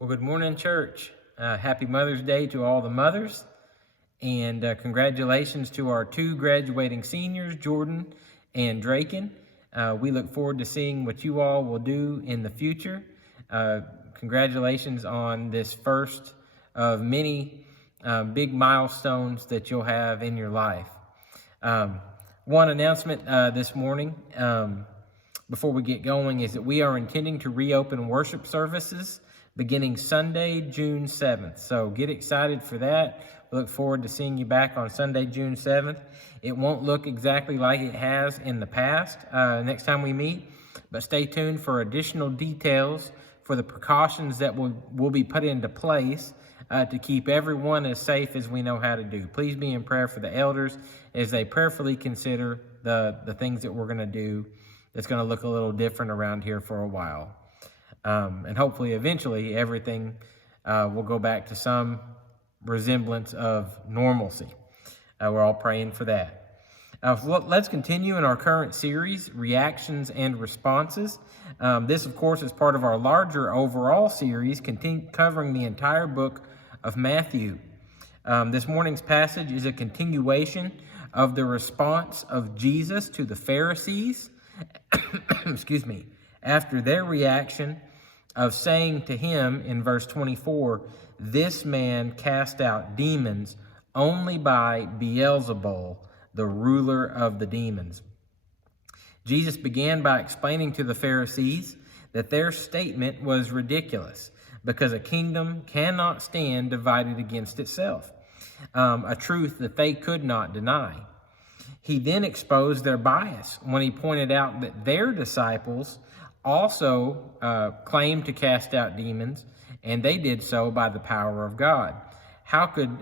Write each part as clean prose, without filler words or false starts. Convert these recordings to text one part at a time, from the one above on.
Well, good morning, church. Happy Mother's Day to all the mothers, and congratulations to our two graduating seniors, Jordan and Draken. We look forward to seeing what you all will do in the future. Congratulations on this first of many big milestones that you'll have in your life. One announcement this morning before we get going is that we are intending to reopen worship services beginning Sunday, June 7th. So get excited for that. We look forward to seeing you back on Sunday, June 7th. It won't look exactly like it has in the past next time we meet, but stay tuned for additional details for the precautions that will be put into place to keep everyone as safe as we know how to do. Please be in prayer for the elders as they prayerfully consider the things that we're going to do that's going to look a little different around here for a while. And hopefully, eventually, everything will go back to some resemblance of normalcy. We're all praying for that. Let's continue in our current series, Reactions and Responses. This, of course, is part of our larger overall series covering the entire book of Matthew. This morning's passage is a continuation of the response of Jesus to the Pharisees, after their reaction of saying to him in verse 24, "This man cast out demons only by Beelzebul, the ruler of the demons." Jesus began by explaining to the Pharisees that their statement was ridiculous because a kingdom cannot stand divided against itself, a truth that they could not deny. He then exposed their bias when he pointed out that their disciples also claimed to cast out demons, and they did so by the power of God. How could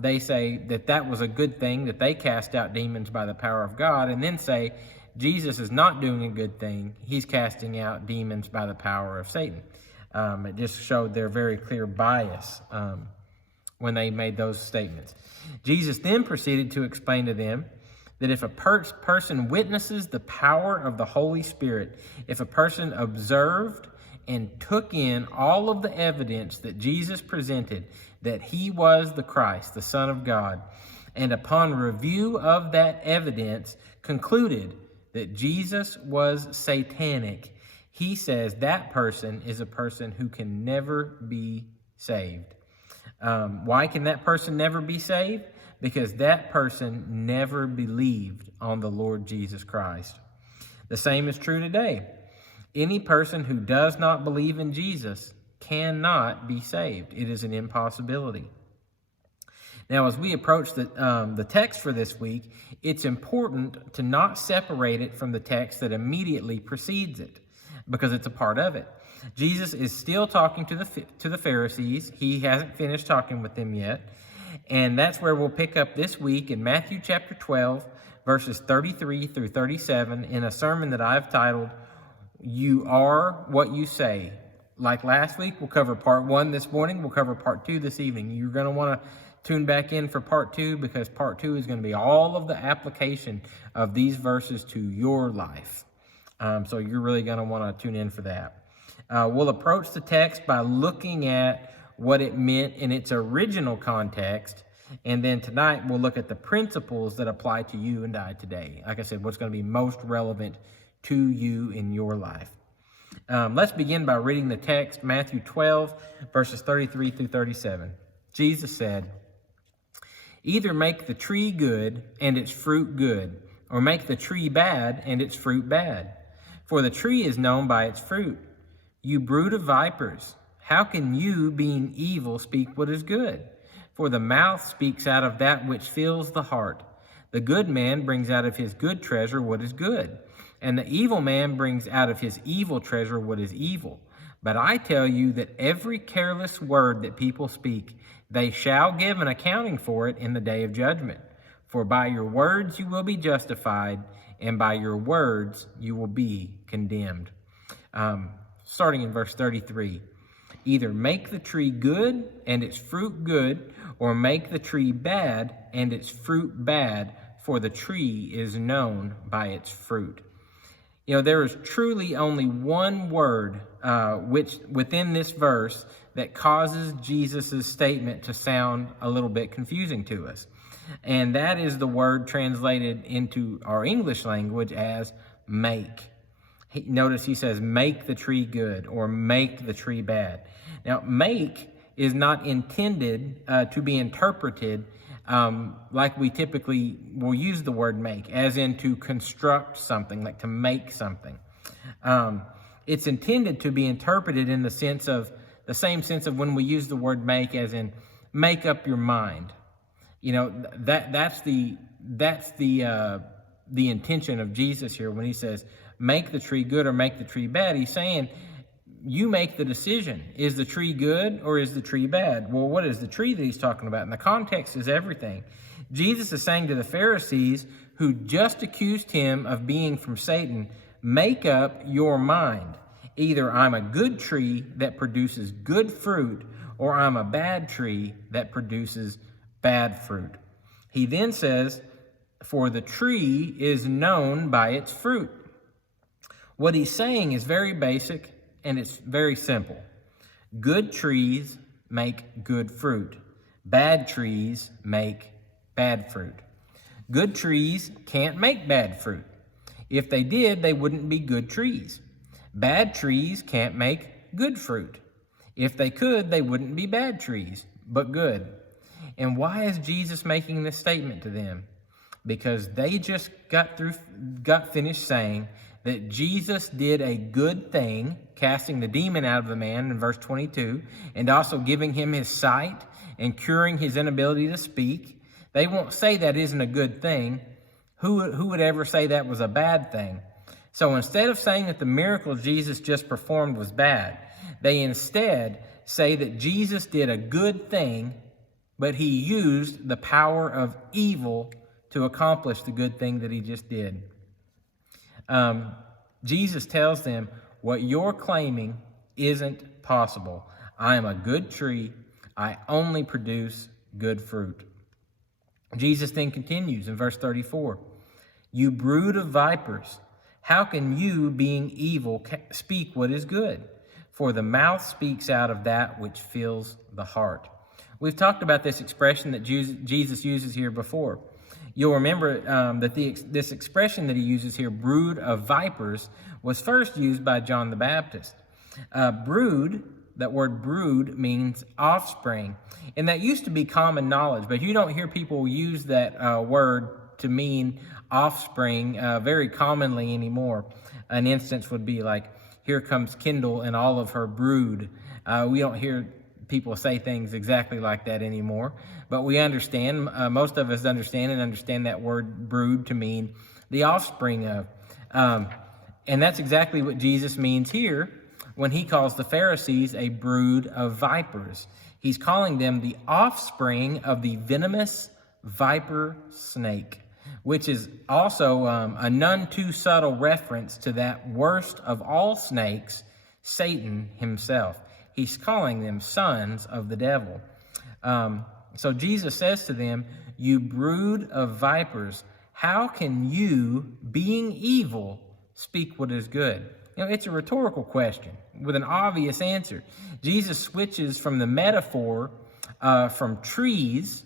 they say that was a good thing, that they cast out demons by the power of God, and then say Jesus is not doing a good thing, he's casting out demons by the power of Satan? It just showed their very clear bias when they made those statements. Jesus then proceeded to explain to them that if a person witnesses the power of the Holy Spirit, if a person observed and took in all of the evidence that Jesus presented, that he was the Christ, the Son of God, and upon review of that evidence concluded that Jesus was satanic, he says that person is a person who can never be saved. Why can that person never be saved? Because that person never believed on the Lord Jesus Christ. The same is true today. Any person who does not believe in Jesus cannot be saved. It is an impossibility. Now, as we approach the text for this week, it's important to not separate it from the text that immediately precedes it, because it's a part of it. Jesus is still talking to the Pharisees. He hasn't finished talking with them yet. And that's where we'll pick up this week in Matthew chapter 12, verses 33 through 37, in a sermon that I've titled, "You Are What You Say." Like last week, we'll cover part 1 this morning. We'll cover part 2 this evening. You're going to want to tune back in for part 2, because part 2 is going to be all of the application of these verses to your life. So you're really going to want to tune in for that. We'll approach the text by looking at what it meant in its original context, and then tonight we'll look at the principles that apply to you and I today. Like I said, what's going to be most relevant to you in your life. Let's begin by reading the text, Matthew 12, verses 33 through 37. Jesus said, "Either make the tree good and its fruit good, or make the tree bad and its fruit bad. For the tree is known by its fruit. You brood of vipers, how can you, being evil, speak what is good? For the mouth speaks out of that which fills the heart. The good man brings out of his good treasure what is good, and the evil man brings out of his evil treasure what is evil. But I tell you that every careless word that people speak, they shall give an accounting for it in the day of judgment. For by your words you will be justified, and by your words you will be condemned." Starting in verse 33. "Either make the tree good and its fruit good, or make the tree bad and its fruit bad, for the tree is known by its fruit." There is truly only one word which within this verse that causes Jesus' statement to sound a little bit confusing to us. And that is the word translated into our English language as make. Notice he says, make the tree good or make the tree bad. Now, make is not intended to be interpreted like we typically will use the word make, as in to construct something, like to make something. It's intended to be interpreted in the same sense of when we use the word make, as in make up your mind. That's the intention of Jesus here when he says make the tree good or make the tree bad. He's saying you make the decision. Is the tree good or is the tree bad? Well, what is the tree that he's talking about? And the context is everything. Jesus is saying to the Pharisees who just accused him of being from Satan, make up your mind. Either I'm a good tree that produces good fruit, or I'm a bad tree that produces bad fruit. He then says, for the tree is known by its fruit. What he's saying is very basic and it's very simple. Good trees make good fruit. Bad trees make bad fruit. Good trees can't make bad fruit. If they did, they wouldn't be good trees. Bad trees can't make good fruit. If they could, they wouldn't be bad trees, but good. And why is Jesus making this statement to them? Because they just got finished saying that Jesus did a good thing, casting the demon out of the man in verse 22, and also giving him his sight and curing his inability to speak. They won't say that isn't a good thing. Who would ever say that was a bad thing? So instead of saying that the miracle Jesus just performed was bad, they instead say that Jesus did a good thing, but he used the power of evil to accomplish the good thing that he just did. Jesus tells them, what you're claiming isn't possible. I am a good tree. I only produce good fruit. Jesus then continues in verse 34. You brood of vipers, how can you, being evil, speak what is good? For the mouth speaks out of that which fills the heart. We've talked about this expression that Jesus uses here before. You'll remember that this expression that he uses here, brood of vipers, was first used by John the Baptist. Brood, that word brood, means offspring. And that used to be common knowledge, but you don't hear people use that word to mean offspring very commonly anymore. An instance would be like, here comes Kendall and all of her brood. We don't hear people say things exactly like that anymore, but we understand, most of us understand that word brood to mean the offspring of. And that's exactly what Jesus means here when he calls the Pharisees a brood of vipers. He's calling them the offspring of the venomous viper snake, which is also a none too subtle reference to that worst of all snakes, Satan himself. He's calling them sons of the devil. So Jesus says to them, you brood of vipers, how can you, being evil, speak what is good? It's a rhetorical question with an obvious answer. Jesus switches from the metaphor from trees,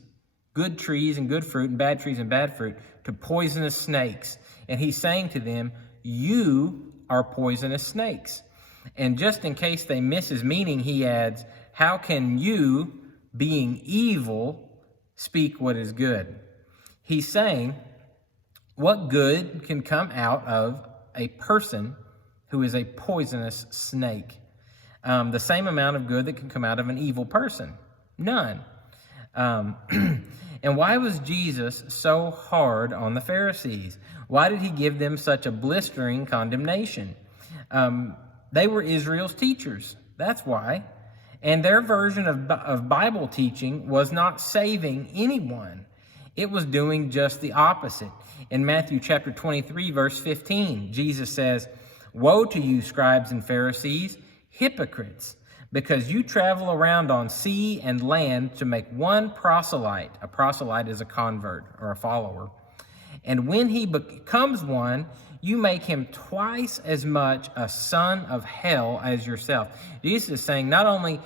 good trees and good fruit, and bad trees and bad fruit, to poisonous snakes. And he's saying to them, you are poisonous snakes. And just in case they miss his meaning, he adds, how can you, being evil, speak what is good? He's saying, what good can come out of a person who is a poisonous snake? The same amount of good that can come out of an evil person. None. And why was Jesus so hard on the Pharisees? Why did he give them such a blistering condemnation? They were Israel's teachers. That's why. And their version of Bible teaching was not saving anyone. It was doing just the opposite. In Matthew chapter 23, verse 15, Jesus says, woe to you, scribes and Pharisees, hypocrites, because you travel around on sea and land to make one proselyte. A proselyte is a convert or a follower. And when he becomes one, you make him twice as much a son of hell as yourself. Jesus is saying, not only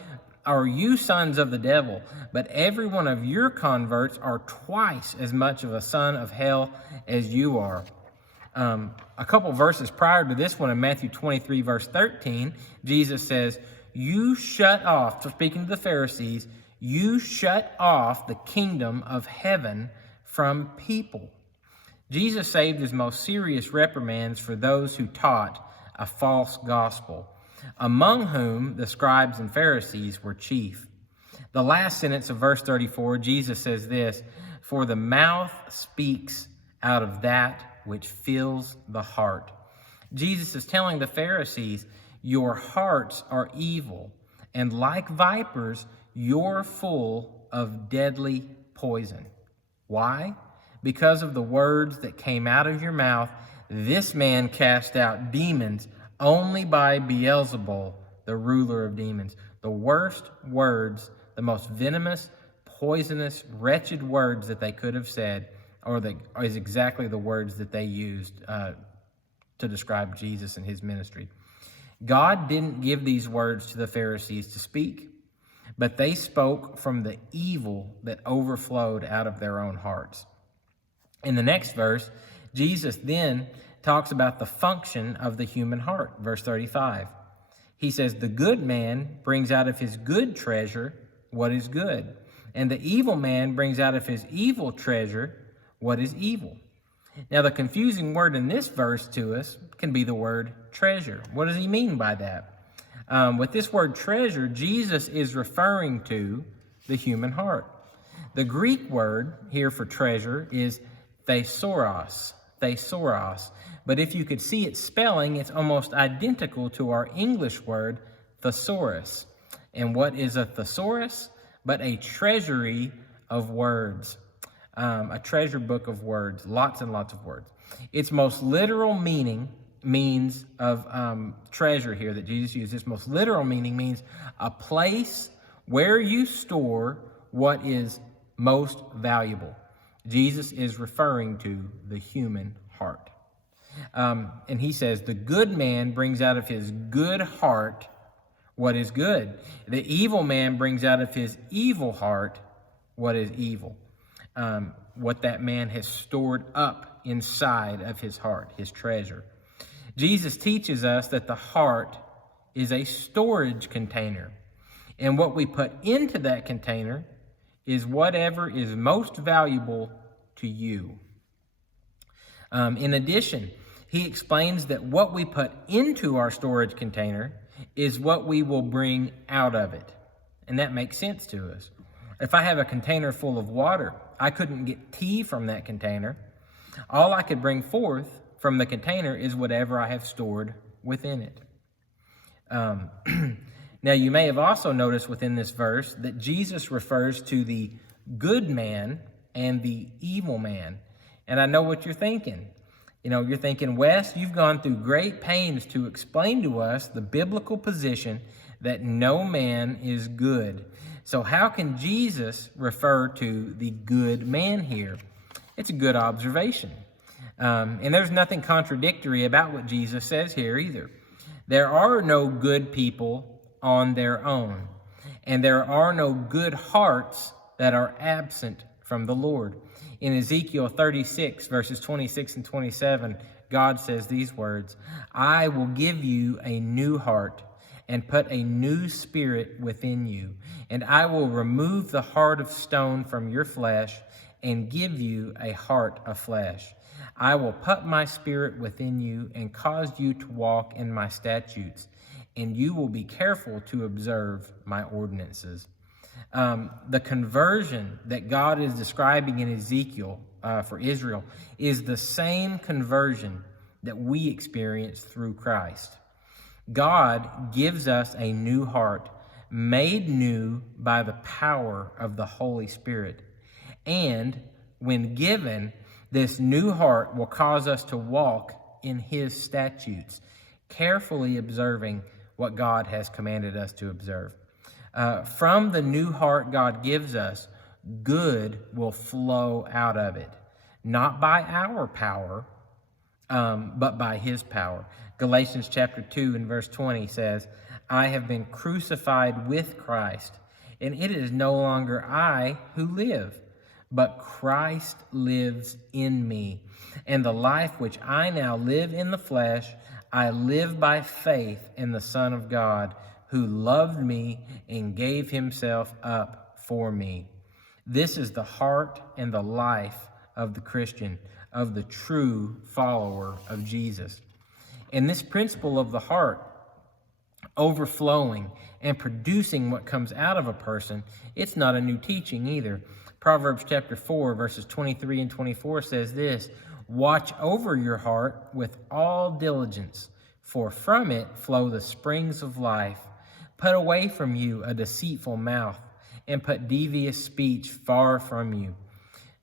are you sons of the devil, but every one of your converts are twice as much of a son of hell as you are. A couple verses prior to this one, in Matthew 23, verse 13, Jesus says, you shut off, speaking to the Pharisees, you shut off the kingdom of heaven from people. Jesus saved his most serious reprimands for those who taught a false gospel, among whom the scribes and Pharisees were chief. The last sentence of verse 34, Jesus says this, for the mouth speaks out of that which fills the heart. Jesus is telling the Pharisees, your hearts are evil, and like vipers, you're full of deadly poison. Why? Because of the words that came out of your mouth. This man cast out demons only by Beelzebul, the ruler of demons. The worst words, the most venomous, poisonous, wretched words that they could have said, is exactly the words that they used to describe Jesus and his ministry. God didn't give these words to the Pharisees to speak, but they spoke from the evil that overflowed out of their own hearts. In the next verse, Jesus then talks about the function of the human heart. Verse 35. He says, the good man brings out of his good treasure what is good, and the evil man brings out of his evil treasure what is evil. Now, the confusing word in this verse to us can be the word treasure. What does he mean by that? With this word treasure, Jesus is referring to the human heart. The Greek word here for treasure is thesauros. But if you could see its spelling, it's almost identical to our English word thesaurus. And what is a thesaurus? But a treasury of words. A treasure book of words, lots and lots of words. Its most literal means of treasure here that Jesus used. Its most literal meaning means a place where you store what is most valuable. Jesus is referring to the human heart. And he says, the good man brings out of his good heart what is good. The evil man brings out of his evil heart what is evil. What that man has stored up inside of his heart, his treasure. Jesus teaches us that the heart is a storage container. And what we put into that container is whatever is most valuable to you. In addition, he explains that what we put into our storage container is what we will bring out of it. And that makes sense to us. If I have a container full of water, I couldn't get tea from that container. All I could bring forth from the container is whatever I have stored within it. Now, you may have also noticed within this verse that Jesus refers to the good man and the evil man. And I know what you're thinking. You're thinking, Wes, you've gone through great pains to explain to us the biblical position that no man is good. So how can Jesus refer to the good man here? It's a good observation. And there's nothing contradictory about what Jesus says here either. There are no good people on their own, and there are no good hearts that are absent from the Lord. In Ezekiel 36, verses 26 and 27, God says these words, I will give you a new heart and put a new spirit within you, and I will remove the heart of stone from your flesh and give you a heart of flesh. I will put my spirit within you and cause you to walk in my statutes, and you will be careful to observe my ordinances. The conversion that God is describing in Ezekiel for Israel is the same conversion that we experience through Christ. God gives us a new heart, made new by the power of the Holy Spirit. And when given, this new heart will cause us to walk in His statutes, carefully observing what God has commanded us to observe. From the new heart God gives us, good will flow out of it, not by our power, but by his power. Galatians chapter 2 and verse 20 says, I have been crucified with Christ, and it is no longer I who live, but Christ lives in me. And the life which I now live in the flesh, I live by faith in the Son of God, who loved me and gave himself up for me. This is the heart and the life of the Christian, of the true follower of Jesus. And this principle of the heart overflowing and producing what comes out of a person, it's not a new teaching either. Proverbs chapter 4, verses 23 and 24 says this, watch over your heart with all diligence, for from it flow the springs of life. Put away from you a deceitful mouth, and put devious speech far from you.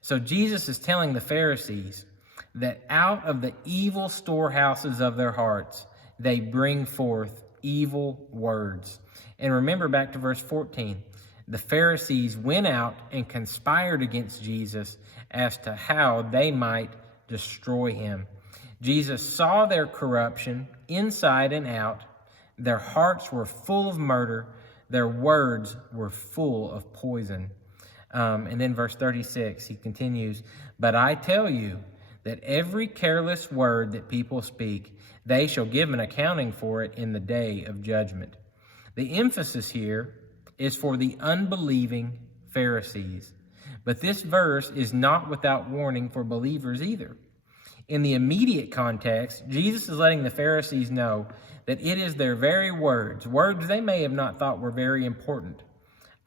So Jesus is telling the Pharisees that out of the evil storehouses of their hearts, they bring forth evil words. And remember back to verse 14, the Pharisees went out and conspired against Jesus as to how they might destroy him. Jesus saw their corruption inside and out. Their hearts were full of murder. Their words were full of poison. And then verse 36, he continues, but I tell you that every careless word that people speak, they shall give an accounting for it in the day of judgment. The emphasis here is for the unbelieving Pharisees. But this verse is not without warning for believers either. In the immediate context, Jesus is letting the Pharisees know that it is their very words they may have not thought were very important,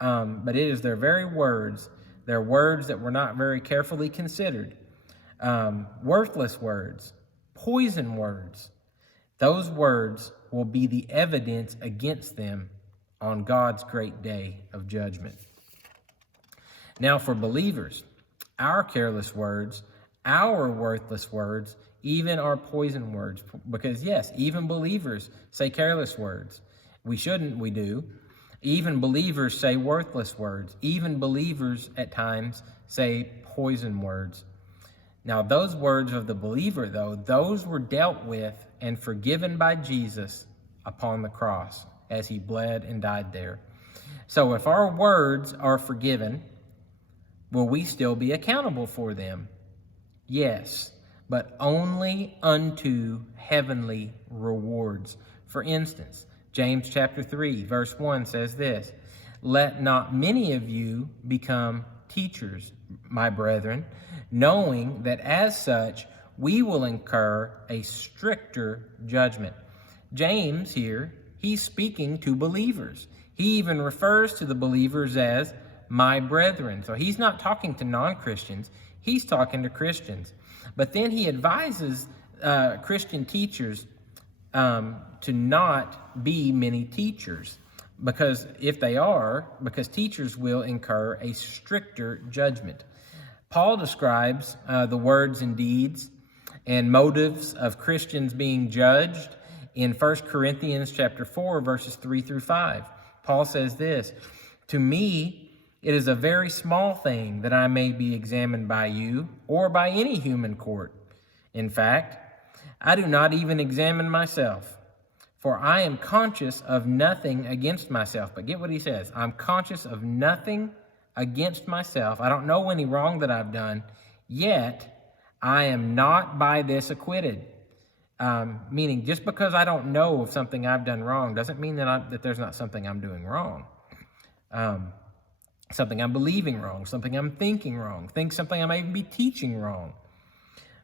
but it is their very words, their words that were not very carefully considered, worthless words, poison words. Those words will be the evidence against them on God's great day of judgment. Now for believers, our careless words, our worthless words, even our poison words, because yes, even believers say careless words. We shouldn't, we do. Even believers say worthless words. Even believers at times say poison words. Now those words of the believer, though, those were dealt with and forgiven by Jesus upon the cross as he bled and died there. So if our words are forgiven, will we still be accountable for them? Yes, but only unto heavenly rewards. For instance, James chapter 3, verse 1 says this, let not many of you become teachers, my brethren, knowing that as such we will incur a stricter judgment. James here, he's speaking to believers. He even refers to the believers as my brethren. So he's not talking to non-Christians. He's talking to Christians. But then he advises Christian teachers to not be many teachers. Because if they are, because teachers will incur a stricter judgment. Paul describes the words and deeds and motives of Christians being judged in 1 Corinthians chapter 4, verses 3 through 5. Paul says this, to me, it is a very small thing that I may be examined by you or by any human court. In fact, I do not even examine myself, for I am conscious of nothing against myself. But get what he says. I'm conscious of nothing against myself. I don't know any wrong that I've done, yet I am not by this acquitted. Meaning just because I don't know of something I've done wrong doesn't mean that there's not something I'm doing wrong. Something I'm believing wrong, something I'm thinking wrong, something I may be teaching wrong.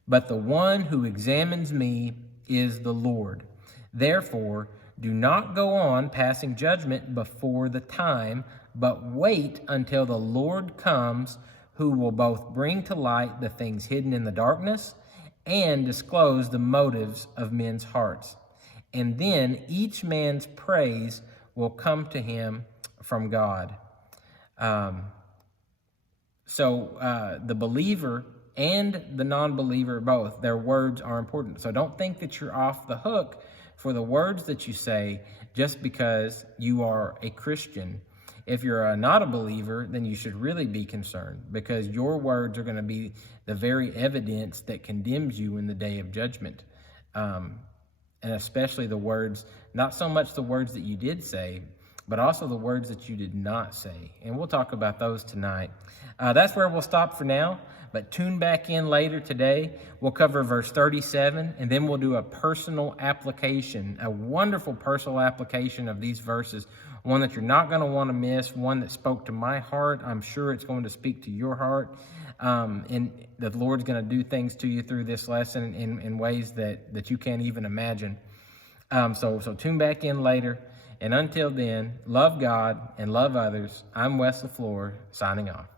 But the one who examines me is the Lord. Therefore, do not go on passing judgment before the time, but wait until the Lord comes, who will both bring to light the things hidden in the darkness and disclose the motives of men's hearts. And then each man's praise will come to him from God. So the believer and the non-believer both, their words are important. So don't think that you're off the hook for the words that you say just because you are a Christian. If you're not a believer, then you should really be concerned, because your words are going to be the very evidence that condemns you in the day of judgment. And especially the words, not so much the words that you did say, but also the words that you did not say. And we'll talk about those tonight. That's where we'll stop for now, but tune back in later today. We'll cover verse 37, and then we'll do a personal application, a wonderful personal application of these verses, one that you're not going to want to miss, one that spoke to my heart. I'm sure it's going to speak to your heart. And the Lord's going to do things to you through this lesson in ways that you can't even imagine. So tune back in later. And until then, love God and love others. I'm Wes LaFleur, signing off.